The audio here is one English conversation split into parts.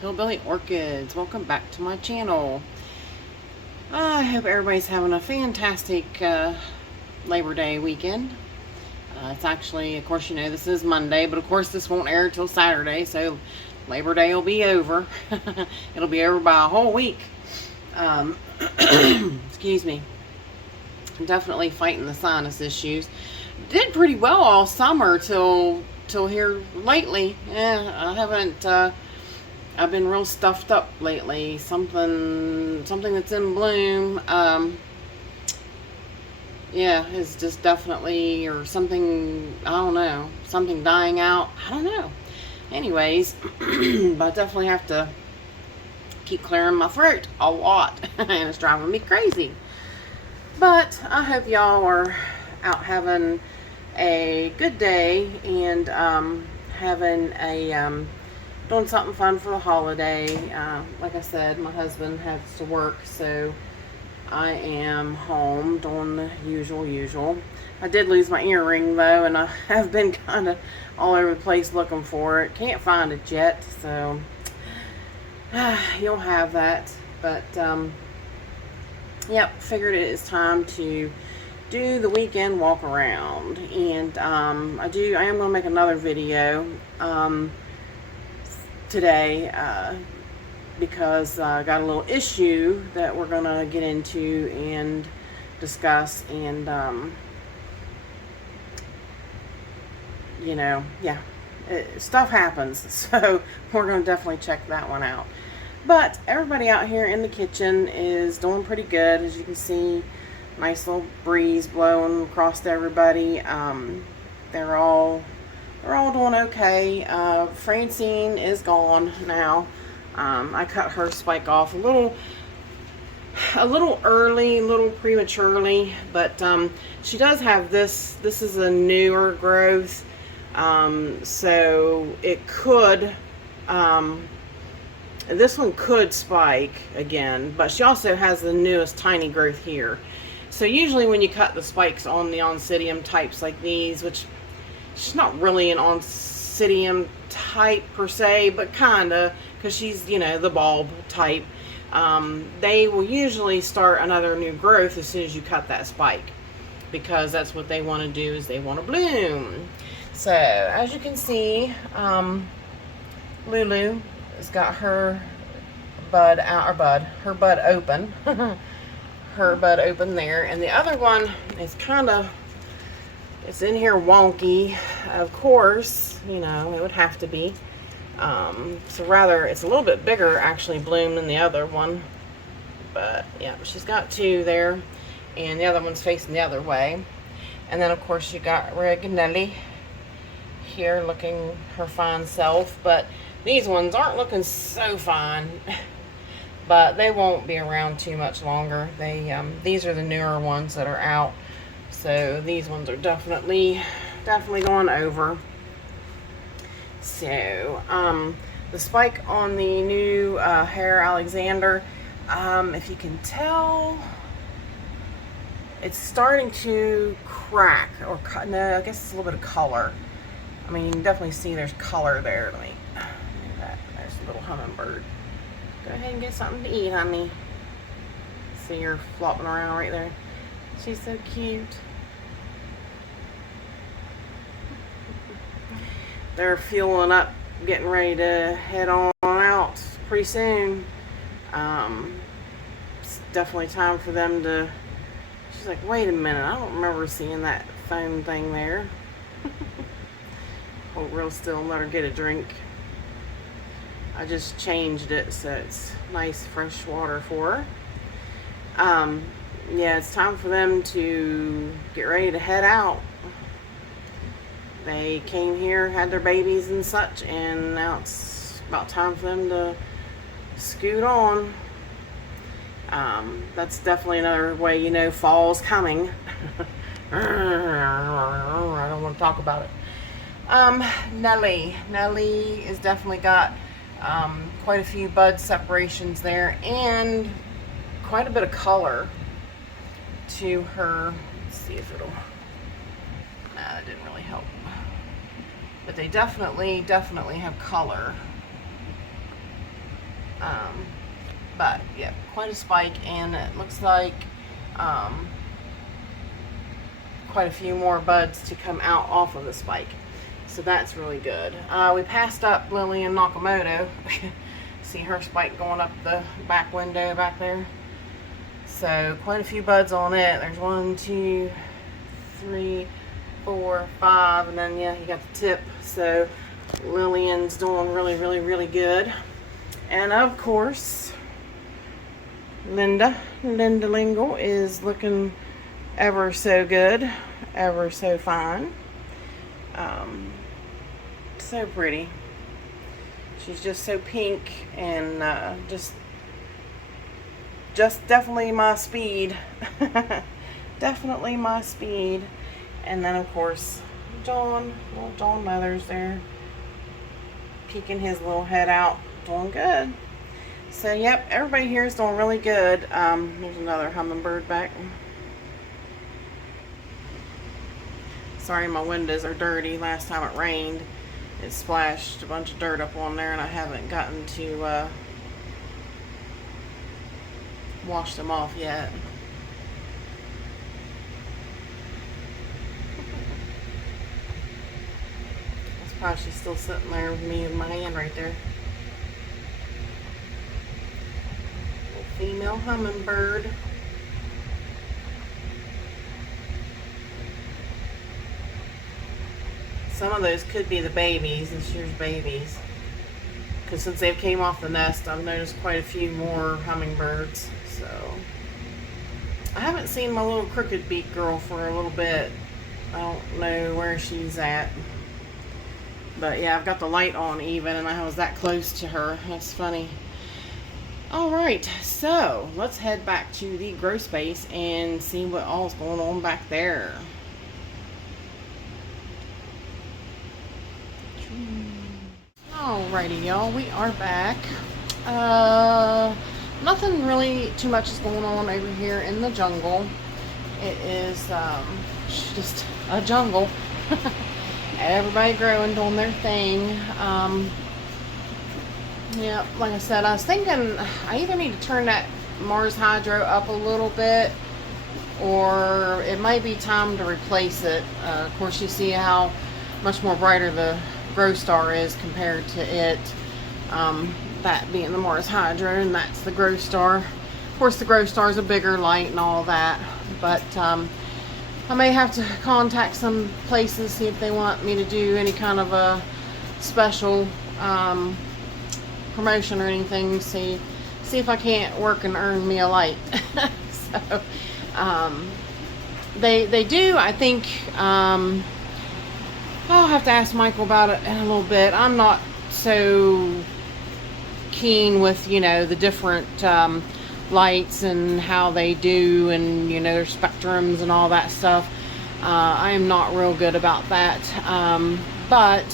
Hillbilly Orchids. Welcome back to my channel. I hope everybody's having a fantastic Labor Day weekend. It's actually, of course, you know, this is Monday, but of course this won't air till Saturday, so Labor Day will be over. It'll be over by a whole week. Excuse me. I'm definitely fighting the sinus issues. Did pretty well all summer till here lately. I haven't. I've been real stuffed up lately. Something that's in bloom. Yeah, is just definitely, or something, I don't know, something dying out. I don't know. Anyways, but I definitely have to keep clearing my throat a lot, and it's driving me crazy. But I hope y'all are out having a good day and having a doing something fun for the holiday. Like I said, my husband has to work, so I am home doing the usual. I did lose my earring though, and I have been kind of all over the place looking for it. Can't find it yet, so you'll have that. But yep, figured it is time to do the weekend walk around, and I am going to make another video today because I got a little issue that we're going to get into and discuss, and you know, yeah, stuff happens, so we're going to definitely check that one out. But everybody out here in the kitchen is doing pretty good. As you can see, nice little breeze blowing across to everybody. They're all doing okay. Francine is gone now. I cut her spike off a little early, a little prematurely, but she does have this. This is a newer growth, so it could. This one could spike again, but she also has the newest tiny growth here. So usually when you cut the spikes on the Oncidium types like these, which she's not really an Oncidium type per se, but kinda, because she's, you know, the bulb type, they will usually start another new growth as soon as you cut that spike, because that's what they want to do, is they want to bloom. So as you can see, Lulu has got her bud out, her bud open. Her bud open there, and the other one is kind of, it's in here wonky, of course, you know, it would have to be. So rather, it's a little bit bigger actually bloom than the other one, but yeah, she's got two there, and the other one's facing the other way. And then of course you got Reginelli here looking her fine self, but these ones aren't looking so fine. But they won't be around too much longer. These are the newer ones that are out, so these ones are definitely going over. So the spike on the new Hair Alexander, if you can tell, it's starting to crack, or no, I guess it's a little bit of color. I mean, you can definitely see there's color there. Let me do that. There's a little hummingbird. Go ahead and get something to eat, honey. See her flopping around right there. She's so cute. They're fueling up, getting ready to head on out pretty soon. It's definitely time for them to... She's like, wait a minute, I don't remember seeing that foam thing there. Hold real still and let her get a drink. I just changed it so it's nice fresh water for her. Yeah, it's time for them to get ready to head out. They came here, had their babies and such, and now it's about time for them to scoot on. That's definitely another way you know fall's coming. I don't want to talk about it. Nellie has definitely got quite a few bud separations there, and quite a bit of color to her. Let's see if it'll... Nah, that didn't really help. But they definitely have color. But yeah, quite a spike, and it looks like quite a few more buds to come out off of the spike. So that's really good. We passed up Lillian Nakamoto. See her spike going up the back window back there. So quite a few buds on it. There's 1, 2, 3, 4, 5, and then yeah, you got the tip. So Lillian's doing really good. And of course, Linda Lingle is looking ever so good, ever so fine. So pretty. She's just so pink and just definitely my speed. Definitely my speed. And then of course little John Mothers there, peeking his little head out, doing good. So yep, everybody here is doing really good. There's another hummingbird back. Sorry, my windows are dirty. Last time it rained, it splashed a bunch of dirt up on there, and I haven't gotten to wash them off yet. That's probably she's still sitting there with me in my hand right there. Little female hummingbird. Some of those could be the babies, this year's babies. Because since they came off the nest, I've noticed quite a few more hummingbirds. So I haven't seen my little crooked beak girl for a little bit. I don't know where she's at. But yeah, I've got the light on even, and I was that close to her. That's funny. Alright, so let's head back to the grow space and see what all's going on back there. Alrighty, y'all, we are back. Nothing really too much is going on over here in the jungle. It is just a jungle. Everybody growing, doing their thing. Yeah, like I said, I was thinking I either need to turn that Mars Hydro up a little bit, or it might be time to replace it. Of course, you see how much more brighter the Grow Star is compared to it. That being the Mars Hydro, and that's the Grow Star. Of course, the Grow Star is a bigger light and all that, but I may have to contact some places, see if they want me to do any kind of a special promotion or anything. See if I can't work and earn me a light. So they do, I think. I'll have to ask Michael about it in a little bit. I'm not so keen with, you know, the different lights and how they do, and, you know, their spectrums and all that stuff. I am not real good about that. But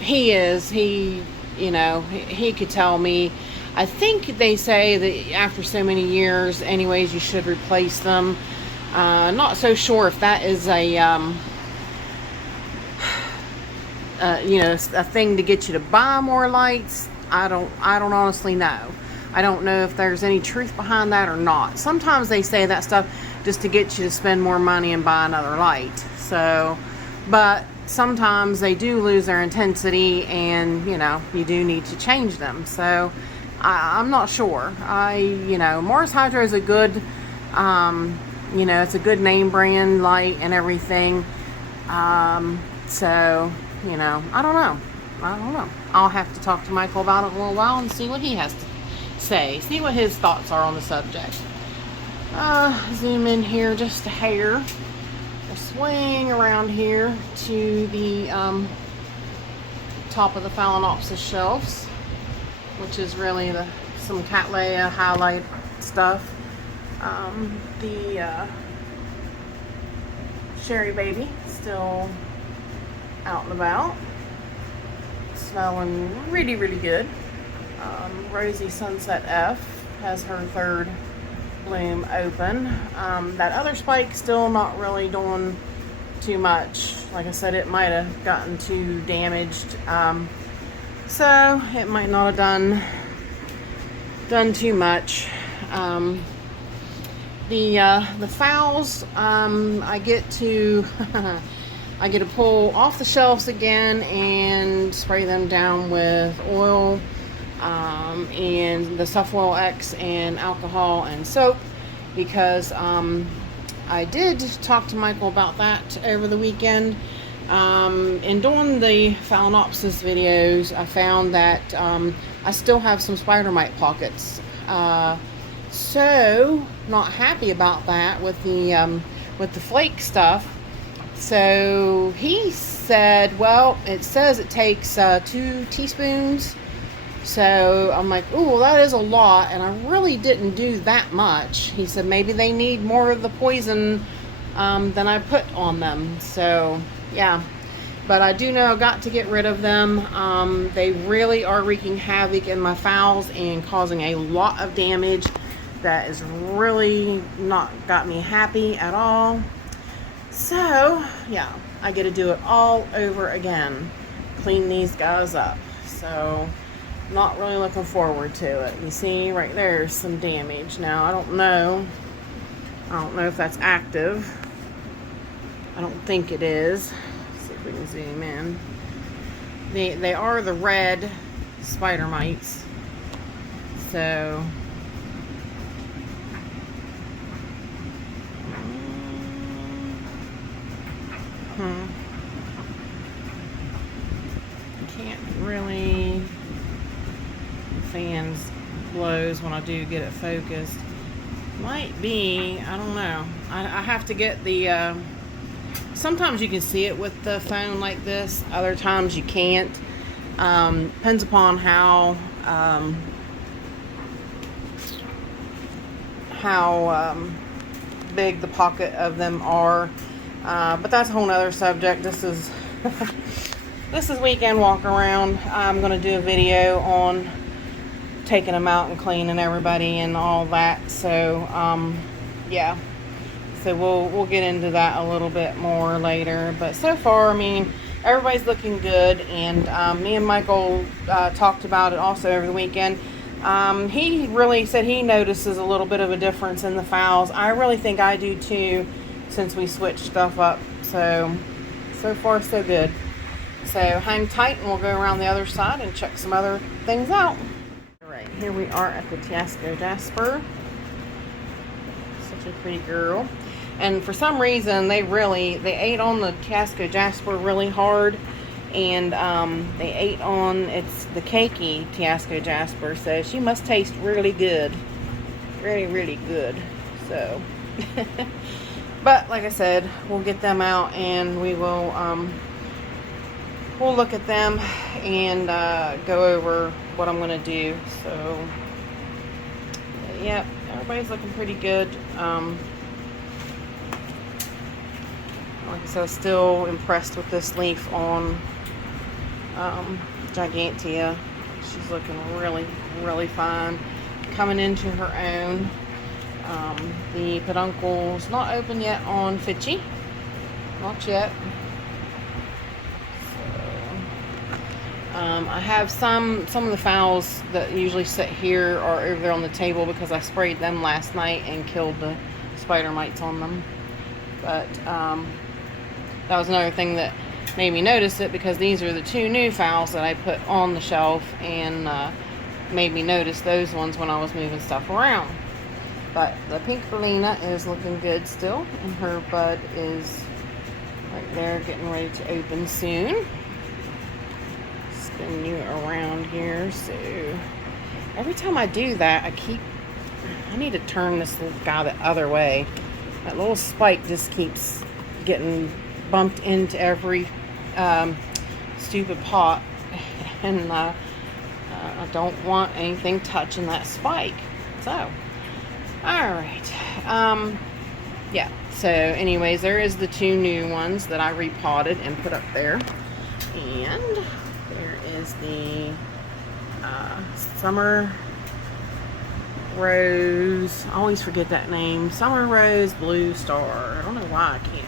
he you know, he could tell me. I think they say that after so many years anyways, you should replace them. Not so sure if that is a you know, a thing to get you to buy more lights. I don't honestly know. I don't know if there's any truth behind that or not. Sometimes they say that stuff just to get you to spend more money and buy another light. So, but sometimes they do lose their intensity, and, you know, you do need to change them. So I'm not sure. You know, Mars Hydro is a good, you know, it's a good name brand light and everything. So, you know, I don't know. I'll have to talk to Michael about it in a little while and see what he has to say. See what his thoughts are on the subject. Zoom in here just a hair. We'll swing around here to the top of the Phalaenopsis shelves, which is really some Cattleya highlight stuff. The Sherry Baby still out and about, smelling really good. Rosy Sunset F has her third bloom open. That other spike still not really doing too much. like I said, it might have gotten too damaged. So it might not have done too much. The fowls, I get to I get to pull off the shelves again and spray them down with oil, and the Sulfonyl X and alcohol and soap, because I did talk to Michael about that over the weekend. In doing the Phalaenopsis videos, I found that I still have some spider mite pockets. So not happy about that with the flake stuff. So he said, well, it says it takes 2 teaspoons. So I'm like, oh, well, that is a lot, and I really didn't do that much. He said maybe they need more of the poison than I put on them. So yeah, but I do know I got to get rid of them. They really are wreaking havoc in my fowls and causing a lot of damage. That is really not got me happy at all. So yeah, I get to do it all over again, clean these guys up. So not really looking forward to it. You see right there's some damage. Now I don't know if that's active. I don't think it is. Let's see if we can zoom in. They are the red spider mites. So can't really, fans blows when I do get it focused. Might be, I don't know. I have to get the sometimes you can see it with the phone like this, other times you can't. Depends upon how big the pocket of them are. But that's a whole nother subject. This is this is weekend walk around. I'm gonna do a video on taking them out and cleaning everybody and all that. So yeah, so we'll get into that a little bit more later. But so far, I mean, everybody's looking good, and me and Michael talked about it also over the weekend. He really said he notices a little bit of a difference in the fowls. I really think I do too, since we switched stuff up. So far so good. So hang tight and we'll go around the other side and check some other things out. Alright, here we are at the Tiasco Jasper. Such a pretty girl. And for some reason they ate on the Tiasco Jasper really hard, and they ate on the cakey Tiasco Jasper, so she must taste really good. Really good. So but like I said, we'll get them out and we will we'll look at them and go over what I'm gonna do. So yeah, everybody's looking pretty good. Like I said, I'm still impressed with this leaf on Gigantea. She's looking really fine, coming into her own. The peduncle's not open yet on Fitchy, not yet. So, I have some of the fowls that usually sit here are over there on the table because I sprayed them last night and killed the spider mites on them. But that was another thing that made me notice it, because these are the 2 new fowls that I put on the shelf, and made me notice those ones when I was moving stuff around. But the pink Felina is looking good still, and her bud is right there getting ready to open soon. Spin you around here. So every time I do that, I need to turn this little guy the other way. That little spike just keeps getting bumped into every stupid pot, and I don't want anything touching that spike. So alright, yeah, so anyways, there is the 2 new ones that I repotted and put up there, and there is the Summer Rose, I always forget that name, Summer Rose Blue Star. I don't know why I can't.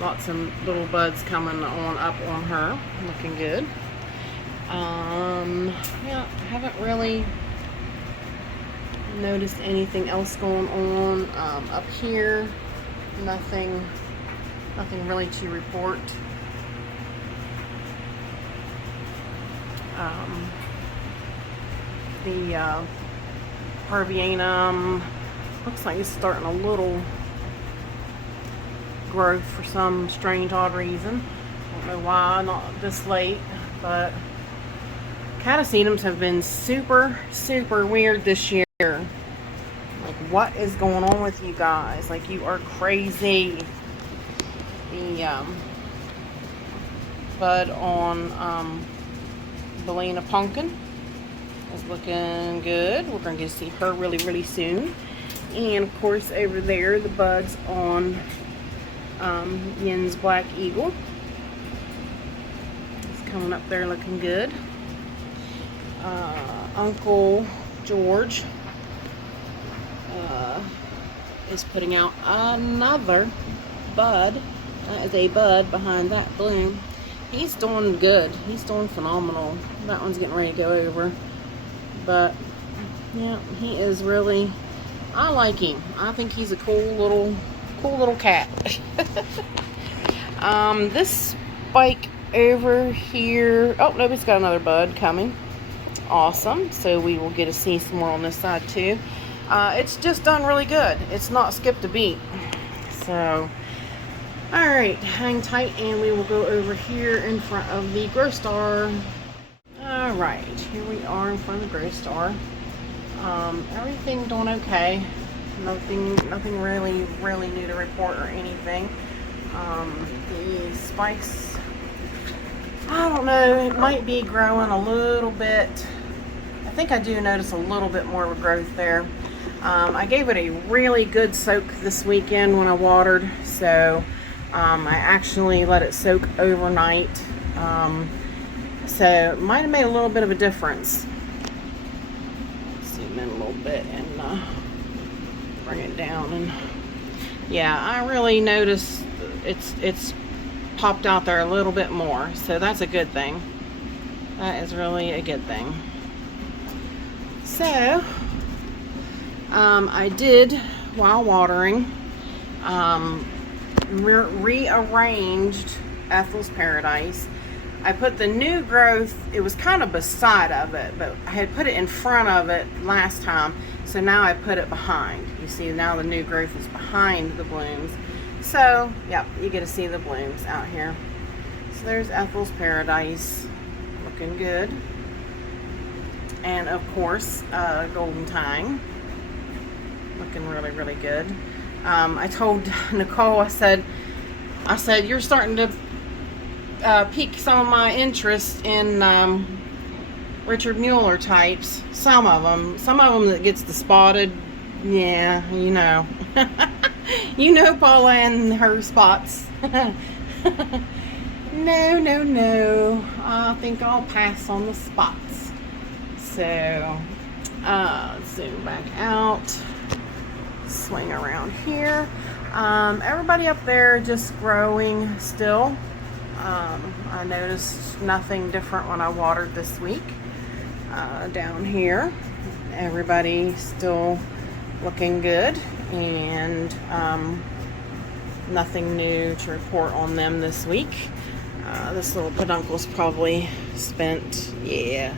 Lots of little buds coming on up on her. Looking good. Yeah, haven't really noticed anything else going on. Up here, nothing really to report. The Parvianum looks like it's starting a little growth for some strange odd reason. Don't know why, not this late, but catasetum have been super weird this year. Like, what is going on with you guys? Like, you are crazy. The bud on Belena Pumpkin is looking good. We're going to get to see her really soon. And of course, over there, the buds on Yin's Black Eagle. It's coming up there looking good. Uncle George is putting out another bud. That is a bud behind that bloom. He's doing good. He's doing phenomenal. That one's getting ready to go over. But yeah, he is really, I like him. I think he's a cool little cat. This spike over here, oh no, it's got another bud coming. Awesome. So we will get to see some more on this side too. It's just done really good. It's not skipped a beat. So alright, hang tight and we will go over here in front of the Grow Star. Alright, here we are in front of the Grow Star. Everything doing okay. Nothing really new to report or anything. The spikes, I don't know, it might be growing a little bit. I think I do notice a little bit more growth there. I gave it a really good soak this weekend when I watered, so I actually let it soak overnight. So it might have made a little bit of a difference. Zoom in a little bit and bring it down, and yeah, I really noticed it's popped out there a little bit more, so that's a good thing. That is really a good thing. So I did, while watering, rearranged Ethel's Paradise. I put the new growth, it was kind of beside of it, but I had put it in front of it last time, so now I put it behind. You see, now the new growth is behind the blooms. So, yep, you get to see the blooms out here. So there's Ethel's Paradise, looking good. And of course, Golden Tang, looking really good. I told Nicole, I said, you're starting to pique some of my interest in Richard Mueller types. Some of them that gets the spotted. Yeah, you know. You know Paula and her spots. No. I think I'll pass on the spots. So, zoom back out. Swing around here. Everybody up there just growing still. I noticed nothing different when I watered this week. Down here, everybody still looking good, and nothing new to report on them this week. This little peduncle's probably spent, yeah,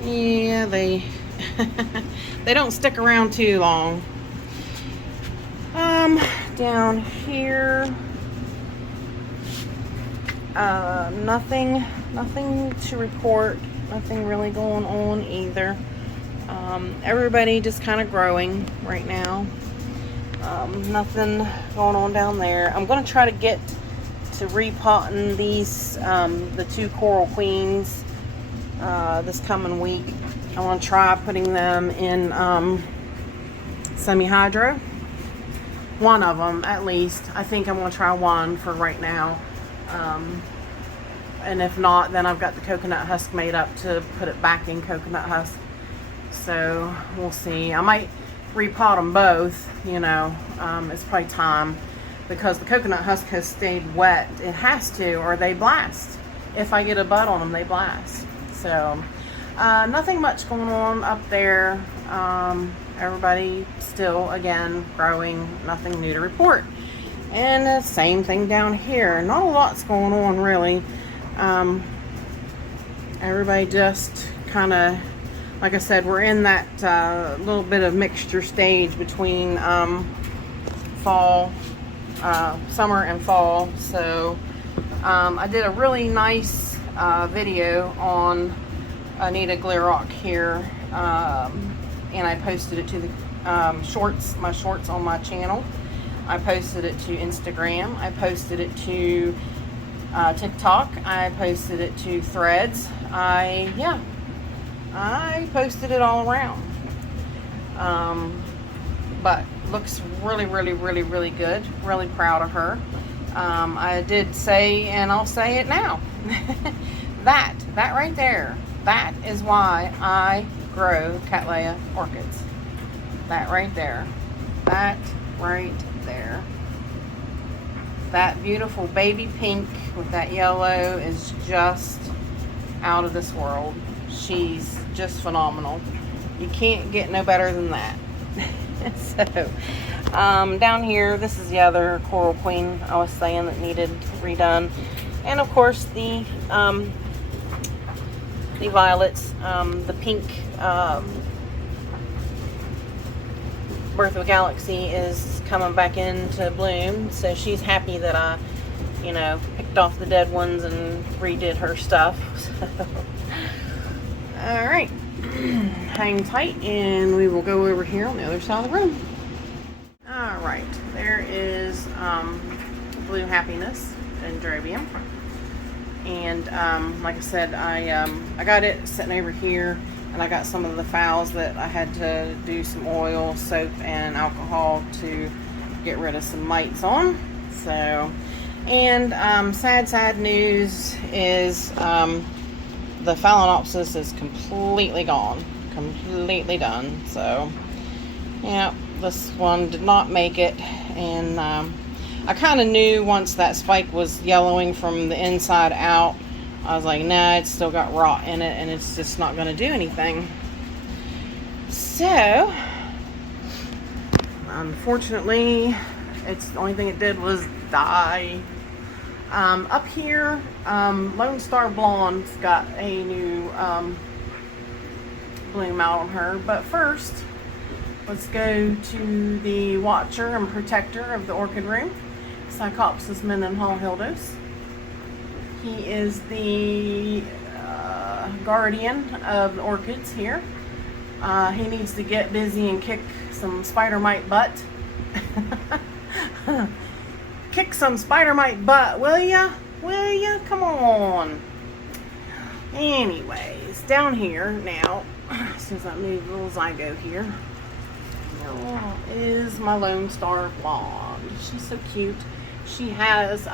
they they don't stick around too long. Down here, nothing to report. Nothing really going on either. Everybody just kind of growing right now. Nothing going on down there. I'm going to try to get to repotting these, the two Coral Queens, this coming week. I want to try putting them in semi-hydro. One of them, at least. I think I'm going to try one for right now. And if not, then I've got the coconut husk made up to put it back in coconut husk. So we'll see. I might repot them both, you know. It's probably time. because the coconut husk has stayed wet. It has to, or they blast. If I get a bud on them, they blast. So nothing much going on up there. Everybody still, again, growing. Nothing new to report. And the same thing down here. Not a lot's going on, really. Everybody just kind of, like I said, we're in that little bit of mixture stage between fall, summer and fall. So I did a really nice video on Anita Glerock here, and I posted it to the my shorts on my channel. I posted it to Instagram. I posted it to TikTok. I posted it to Threads. I posted it all around. But looks really, really, really, really good. Really proud of her. I did say, and I'll say it now, that right there, that is why I grow Cattleya orchids. That right there. That right there. That beautiful baby pink with that yellow is just out of this world. She's just phenomenal. You can't get no better than that. So down here, this is the other coral queen I was saying that needed redone, and of course the violets, the pink Birth of a Galaxy is coming back into bloom, so she's happy that I, you know, picked off the dead ones and redid her stuff. So, all right, hang tight and we will go over here on the other side of the room. All right, there is Blue Happiness Dendrobium, and like I said, I got it sitting over here. And I got some of the phals that I had to do some oil, soap, and alcohol to get rid of some mites on. So, and sad news is the Phalaenopsis is completely gone. Completely done. So, yeah, this one did not make it. And I kind of knew once that spike was yellowing from the inside out, I was like, nah, it's still got rot in it and it's just not going to do anything. So, unfortunately, the only thing it did was die. Up here, Lone Star Blonde's got a new bloom out on her. But first, let's go to the watcher and protector of the orchid room, Cycopsis mendenhall-hildos. He is the guardian of the orchids here. He needs to get busy and kick some spider mite butt. Kick some spider mite butt, will ya? Will ya? Come on. Anyways, down here now, since I moved a little zygo here, is my Lone Star Blonde. She's so cute. She has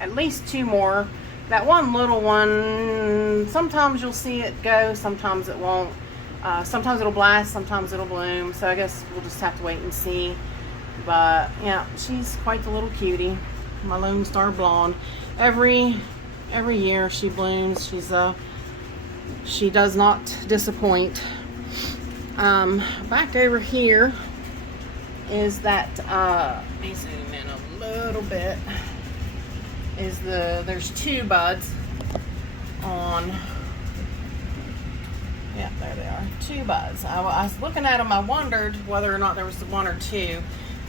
at least two more. That one little one, sometimes you'll see it go, sometimes it won't. Sometimes it'll blast, sometimes it'll bloom. So I guess we'll just have to wait and see. But yeah, she's quite the little cutie, my Lone Star Blonde. Every year she blooms. She does not disappoint. Back over here is that let me zoom in a little bit. There's two buds on, yeah, there they are, two buds. I was looking at them, I wondered whether or not there was one or two,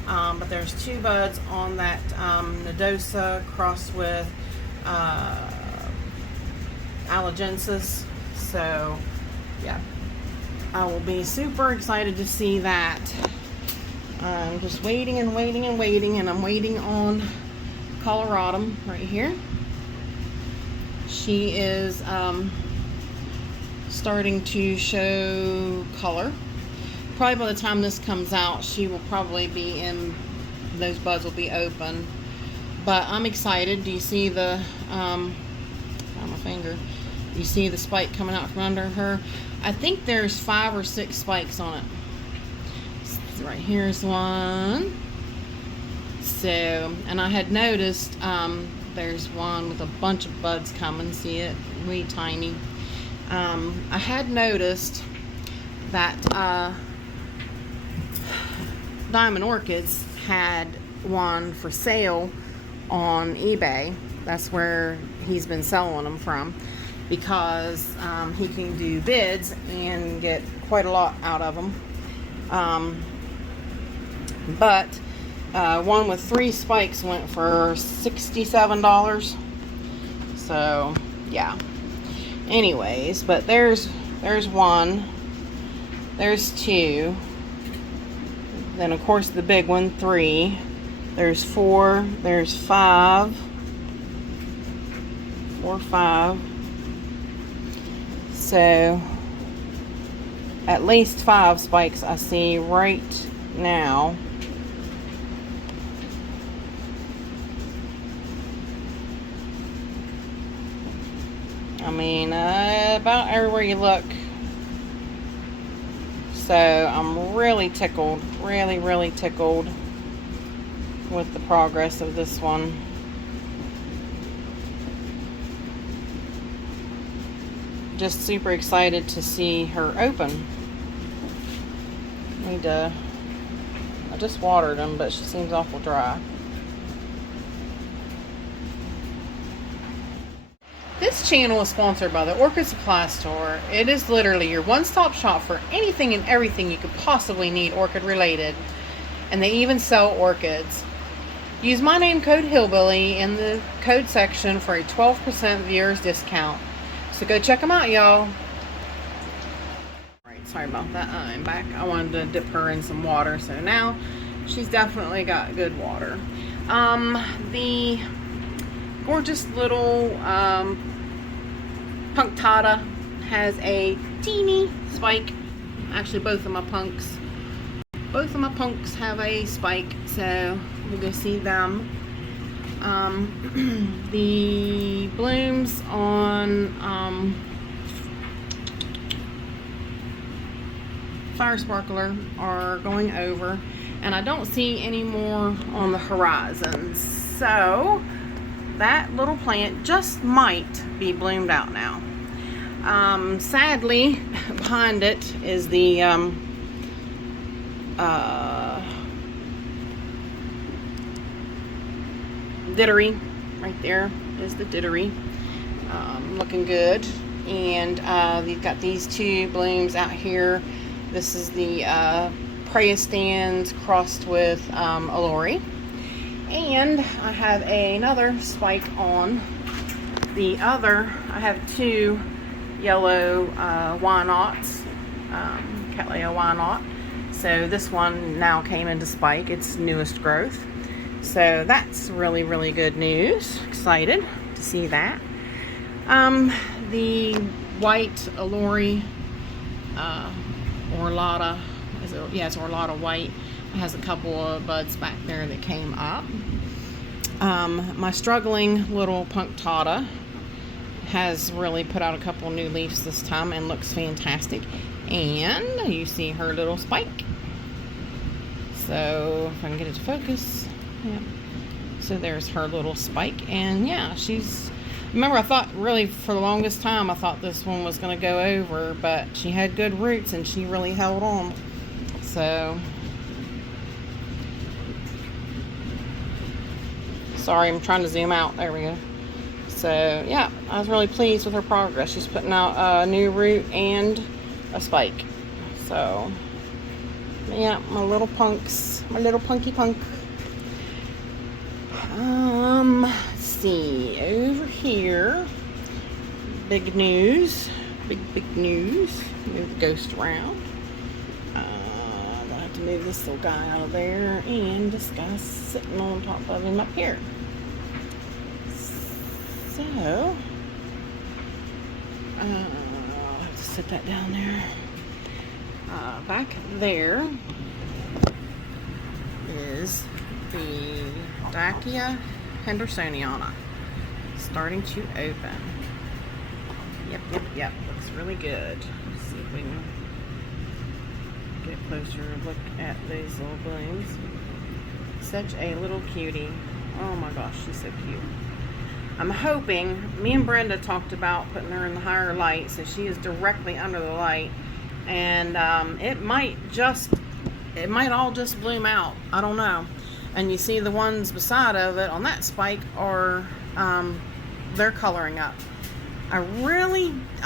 but there's two buds on that nodosa crossed with allogensis. So yeah, I will be super excited to see that. I'm just waiting and waiting and waiting, and I'm waiting on Coloratum right here. She is starting to show color. Probably by the time this comes out, she will probably be in, those buds will be open. But I'm excited. Do you see the, on my finger, you see the spike coming out from under her? I think there's 5 or 6 spikes on it. So right here's one. So, and I had noticed there's one with a bunch of buds coming. See it? Wee tiny. I had noticed that Diamond Orchids had one for sale on eBay. That's where he's been selling them from, because he can do bids and get quite a lot out of them. But one with 3 spikes went for $67. So yeah. Anyways, but there's one, there's 2, then of course the big one, 3, there's 4, there's 5, 4, 5. So at least 5 spikes I see right now. I mean, about everywhere you look. So I'm really tickled, really tickled with the progress of this one. Just super excited to see her open. I just watered them, but she seems awful dry. This channel is sponsored by the Orchid Supply Store. It is literally your one-stop shop for anything and everything you could possibly need orchid related. And they even sell orchids. Use my name code Hillbilly in the code section for a 12% viewers discount. So go check them out, y'all. Alright, sorry about that. I'm back. I wanted to dip her in some water, so now she's definitely got good water. The gorgeous little punctata has a teeny spike. Actually, both of my punks have a spike, so we'll go see them. The blooms on Fire Sparkler are going over, and I don't see any more on the horizon, so that little plant just might be bloomed out now. Sadly, behind it is the diddery. Right there is the diddery. Looking good. And you've got these 2 blooms out here. This is the Praestans crossed with Allori. And I have another spike on the other. I have 2 yellow Why-Nots, Cattleya Why-Not. So this one now came into spike. It's newest growth. So that's really good news. Excited to see that. The white Allori, Orlata, it's Orlata white. It has a couple of buds back there that came up. My struggling little punctata has really put out a couple new leaves this time and looks fantastic. And you see her little spike. So if I can get it to focus, yeah. So there's her little spike, and yeah, remember, I thought really for the longest time I thought this one was going to go over, but she had good roots and she really held on. So sorry, I'm trying to zoom out. There we go. So yeah, I was really pleased with her progress. She's putting out a new root and a spike. So yeah, my little punks, my little punky punk. Let's see, over here, big news, big news. Move the ghost around. I'll have to move this little guy out of there, and this guy's sitting on top of him up here. So I'll have to sit that down there. Back there is the Dacia Hendersoniana starting to open. Yep. Looks really good. Let's see if we can get a closer look at these little blooms. such a little cutie. Oh my gosh, she's so cute. I'm hoping, me and Brenda talked about putting her in the higher light, so she is directly under the light, and it might all just bloom out. I don't know. And you see the ones beside of it on that spike are they're coloring up. I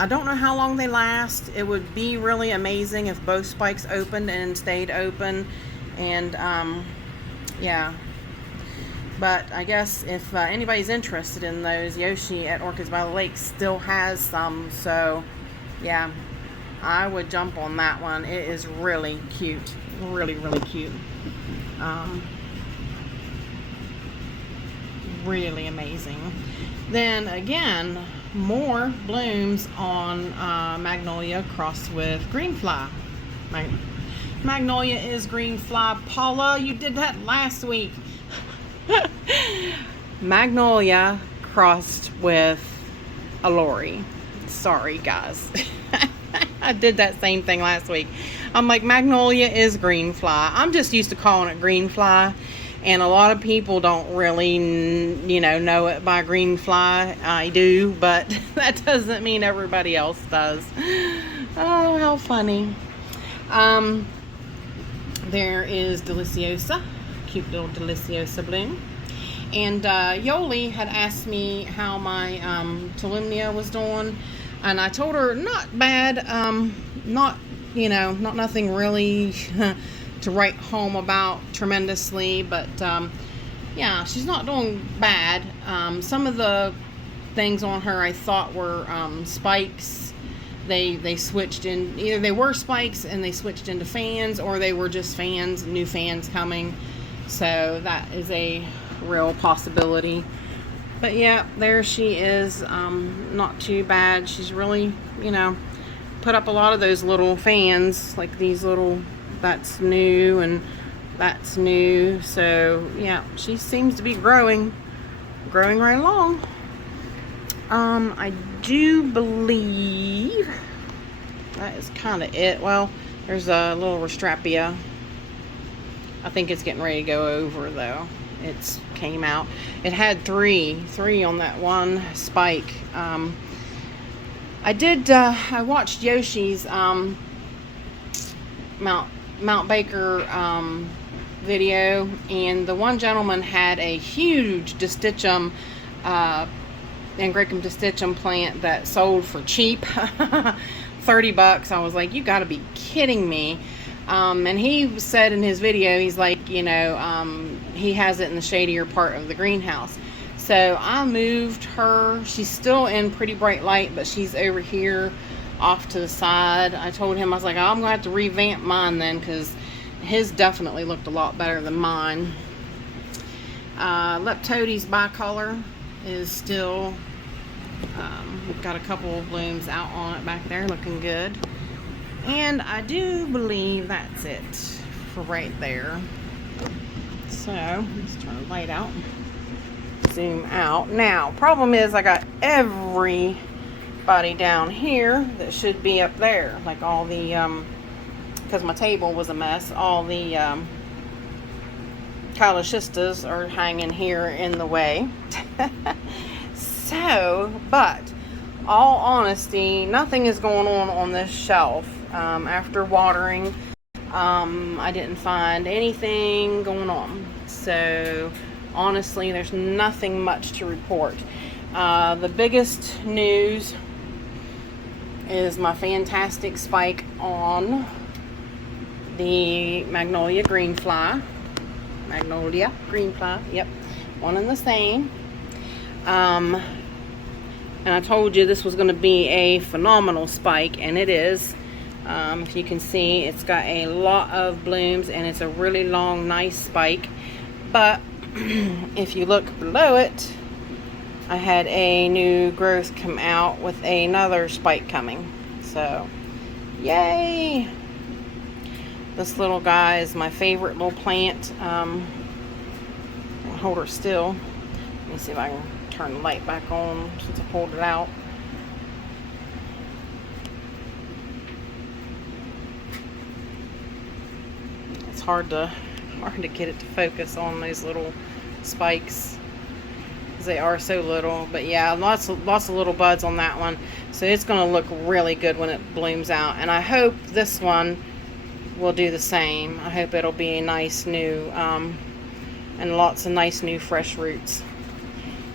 don't know how long they last. It would be really amazing if both spikes opened and stayed open, and yeah. But I guess if anybody's interested in those, Yoshi at Orchids by the Lake still has some. So, yeah, I would jump on that one. It is really cute. Really, really cute. Really amazing. Then, again, more blooms on Magnolia crossed with Greenfly. Magnolia is Greenfly. Paula, you did that last week. Magnolia crossed with a lorry. Sorry, guys. I did that same thing last week. I'm like, Magnolia is Greenfly. I'm just used to calling it Greenfly, and a lot of people don't really, know it by Greenfly. I do, but that doesn't mean everybody else does. Oh, how funny. There is Deliciosa. Cute little Deliciosa bloom. And Yoli had asked me how my Tolumnia was doing, and I told her not bad, not nothing really to write home about tremendously, but yeah, she's not doing bad. Some of the things on her I thought were spikes. They switched in, either they were spikes and they switched into fans, or they were just fans, new fans coming. So that is a real possibility. But yeah, there she is. Not too bad. She's really, put up a lot of those little fans, like these little, that's new and that's new. So yeah, she seems to be growing right along. I do believe that is kind of it. Well, there's a little Rostrapia. I think it's getting ready to go over though. It's came out. It had three on that one spike. I watched Yoshi's Mount Baker video, and the one gentleman had a huge distichum, Angraecum distichum plant that sold for cheap, $30. I was like, you gotta be kidding me. And he said in his video, he's like, he has it in the shadier part of the greenhouse. So I moved her. She's still in pretty bright light, but she's over here off to the side. I told him, I was like, I'm gonna have to revamp mine then, because his definitely looked a lot better than mine. Leptodes bicolor is still, we've got a couple of blooms out on it back there, looking good. And I do believe that's it for right there. So let's turn the light out, zoom out. Now, problem is I got everybody down here that should be up there, like all the because my table was a mess. All the Calychistas are hanging here in the way. So, but all honesty, nothing is going on this shelf. After watering, I didn't find anything going on. So honestly, there's nothing much to report. The biggest news is my fantastic spike on the Magnolia Greenfly. Yep, one and the same. And I told you this was going to be a phenomenal spike, and it is. If you can see, it's got a lot of blooms, and it's a really long, nice spike. But if you look below it, I had a new growth come out with another spike coming. So, yay! This little guy is my favorite little plant. I'll hold her still. Let me see if I can turn the light back on since I pulled it out. It's hard to hard to get it to focus on those little spikes, because they are so little. But yeah, lots of little buds on that one, so it's going to look really good when it blooms out. And I hope this one will do the same. I hope it'll be a nice new and lots of nice new fresh roots.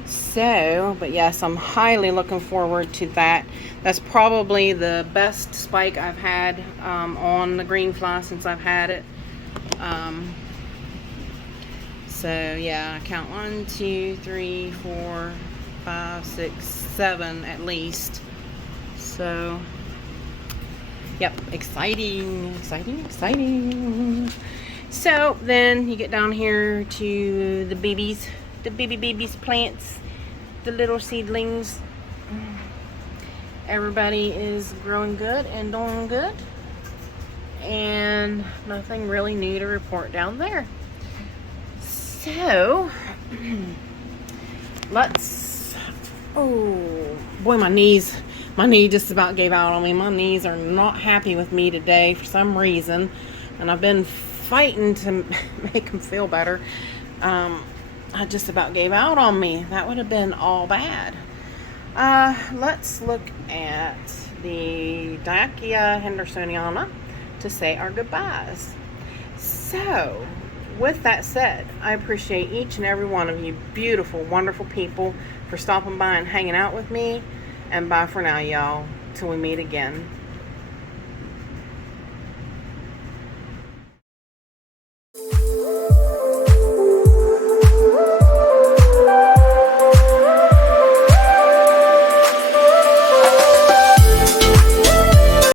So, but yes, I'm highly looking forward to that. That's probably the best spike I've had on the green fly since I've had it. So yeah, I count 1, 2, 3, 4, 5, 6, 7 at least. So yep, exciting, exciting, exciting. So then you get down here to the babies, the babies plants, the little seedlings. Everybody is growing good and doing good, and nothing really new to report down there. So let's, oh boy, my knee just about gave out on me. My knees are not happy with me today for some reason, and I've been fighting to make them feel better. I just about gave out on me. That would have been all bad. Let's look at the Diakia hendersoniana to say our goodbyes. So, with that said, I appreciate each and every one of you beautiful, wonderful people for stopping by and hanging out with me. And bye for now, y'all. Till we meet again.